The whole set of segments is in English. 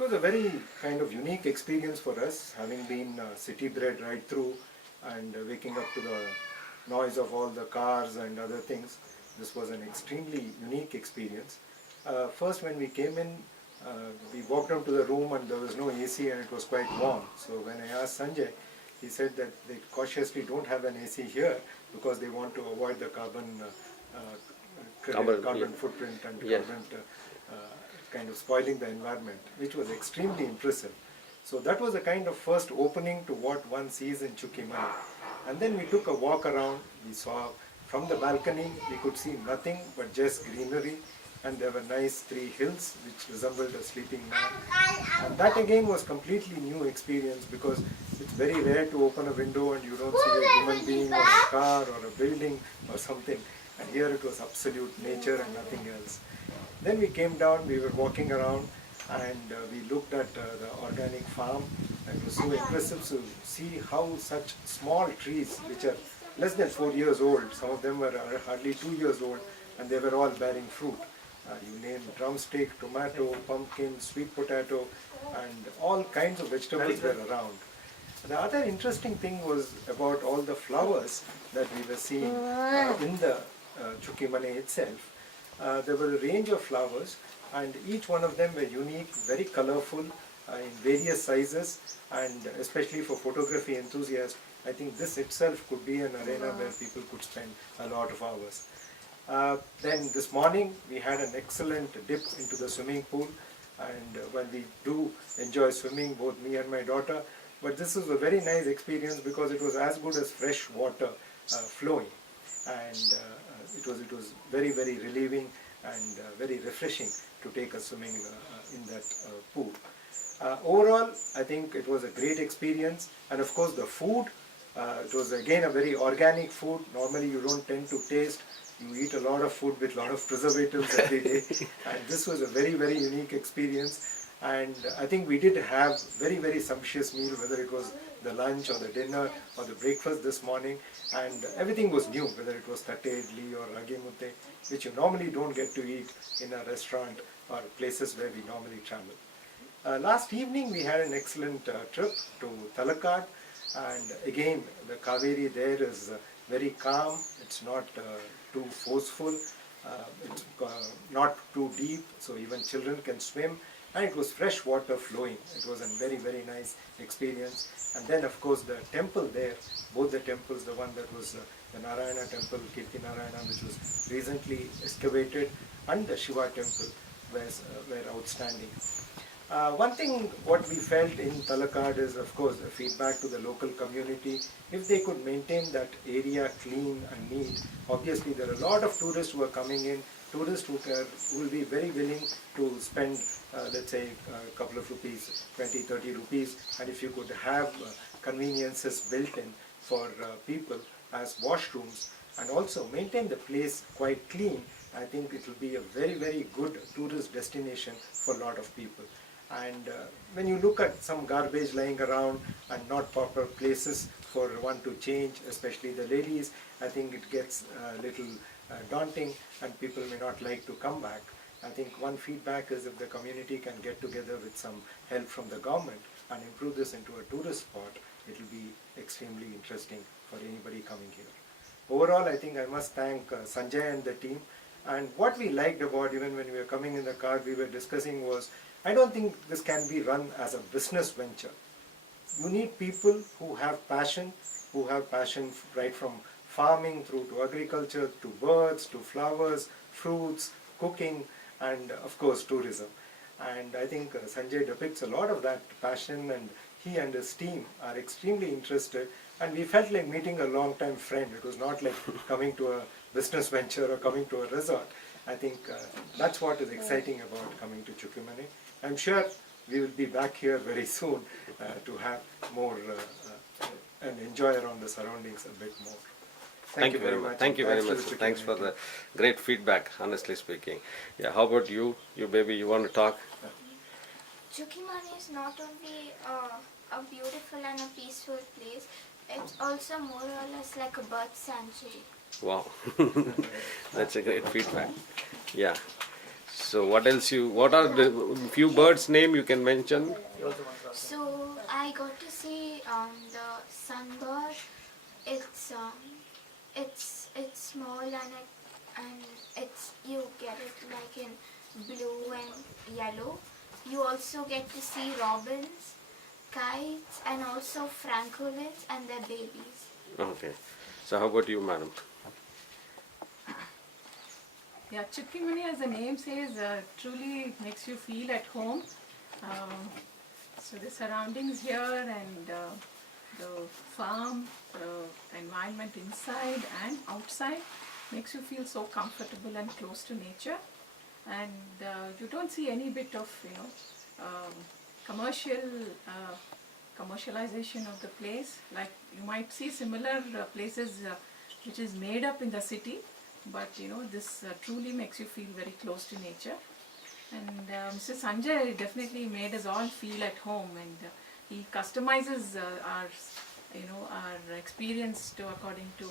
It was a very kind of unique experience for us, having been city bred right through and waking up to the noise of all the cars and other things. This was an extremely unique experience. First, when we came in, we walked into the room and there was no AC and it was quite warm. So when I asked Sanjay, he said that they cautiously don't have an AC here because they want to avoid the carbon footprint and carbon kind of spoiling the environment, which was extremely impressive. So that was a kind of first opening to what one sees in Chukimani. And then we took a walk around. We saw from the balcony, we could see nothing but just greenery, and there were nice 3 hills which resembled a sleeping man. And that again was completely new experience because it's very rare to open a window and you don't see a human being or a car or a building or something. And here it was absolute nature and nothing else. Then we came down, we were walking around and we looked at the organic farm, and it was so impressive to see how such small trees which are less than 4 years old, some of them were hardly 2 years old, and they were all bearing fruit. You name drumstick, tomato, pumpkin, sweet potato, and all kinds of vegetables were around. The other interesting thing was about all the flowers that we were seeing in the Chukimani itself. There were a range of flowers and each one of them were unique, very colorful in various sizes, and especially for photography enthusiasts, I think this itself could be an arena where people could spend a lot of hours. Then this morning we had an excellent dip into the swimming pool, and while we do enjoy swimming, both me and my daughter, but this was a very nice experience because it was as good as fresh water flowing, and it was very, very relieving and very refreshing to take a swimming in that pool. Overall, I think it was a great experience, and of course the food, it was again a very organic food. Normally you don't tend to taste, you eat a lot of food with a lot of preservatives every day, and this was a very, very unique experience. And I think we did have very, very sumptuous meal, whether it was the lunch or the dinner or the breakfast this morning, and everything was new, whether it was tatte idli or ragi mutte, which you normally don't get to eat in a restaurant or places where we normally travel. Last evening we had an excellent trip to Talakad, and again the Kaveri there is very calm, it's not too forceful, it's not too deep, so even children can swim, and it was fresh water flowing. It was a very, very nice experience. And then of course the temple there, both the temples, the one that was the Narayana temple, Kirti Narayana, which was recently excavated, and the Shiva temple were outstanding. One thing what we felt in Talakad is of course a feedback to the local community. If they could maintain that area clean and neat, obviously there are a lot of tourists who are coming in, tourists who will be very willing to spend let's say a couple of rupees, 20, 30 rupees, and if you could have conveniences built in for people as washrooms and also maintain the place quite clean, I think it will be a very, very good tourist destination for a lot of people. And when you look at some garbage lying around and not proper places for one to change, especially the ladies, I think it gets a little daunting and people may not like to come back. I think one feedback is if the community can get together with some help from the government and improve this into a tourist spot, it will be extremely interesting for anybody coming here. Overall, I think I must thank Sanjay and the team. And what we liked about, even when we were coming in the car, we were discussing was, I don't think this can be run as a business venture. You need people who have passion right from farming through to agriculture, to birds, to flowers, fruits, cooking, and of course tourism. And I think Sanjay depicts a lot of that passion, and he and his team are extremely interested, and we felt like meeting a long-time friend. It was not like coming to a business venture or coming to a resort. I think that's what is exciting about coming to Chukimani. I'm sure we will be back here very soon to have more and enjoy around the surroundings a bit more. Thank you very much. Thank you very much. Thanks for the great feedback, honestly speaking. Yeah, how about you? You baby, you want to talk? Chukimani is not only a beautiful and a peaceful place, it's also more or less like a bird sanctuary. Wow, that's a great feedback. Yeah. So what else what are the few birds name you can mention? So I got to see the sunbird. It's small and it's you get it like in blue and yellow. You also get to see robins, kites, and also francolins and their babies. Okay. So how about you, madam? Yeah, Chukimani, as the name says, truly makes you feel at home. So the surroundings here and the farm, the environment inside and outside makes you feel so comfortable and close to nature. And you don't see any bit of, commercial commercialization of the place. Like you might see similar places which is made up in the city, but this truly makes you feel very close to nature. And Mr. Sanjay definitely made us all feel at home, and he customizes our experience to according to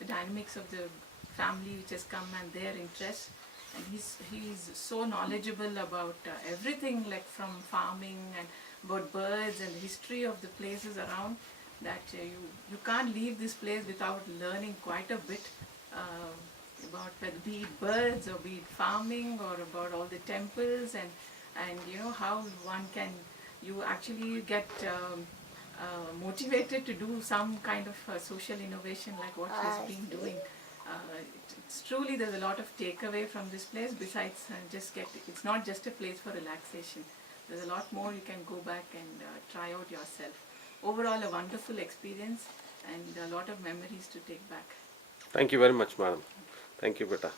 the dynamics of the family which has come and their interests. And he's so knowledgeable about everything, like from farming and about birds and the history of the places around, that you can't leave this place without learning quite a bit about whether be it birds or be it farming or about all the temples and how one can you actually get motivated to do some kind of social innovation like what he's been doing. It's truly, there's a lot of takeaway from this place besides it's not just a place for relaxation. There's a lot more you can go back and try out yourself. Overall, a wonderful experience and a lot of memories to take back. Thank you very much, madam. Thank you, beta.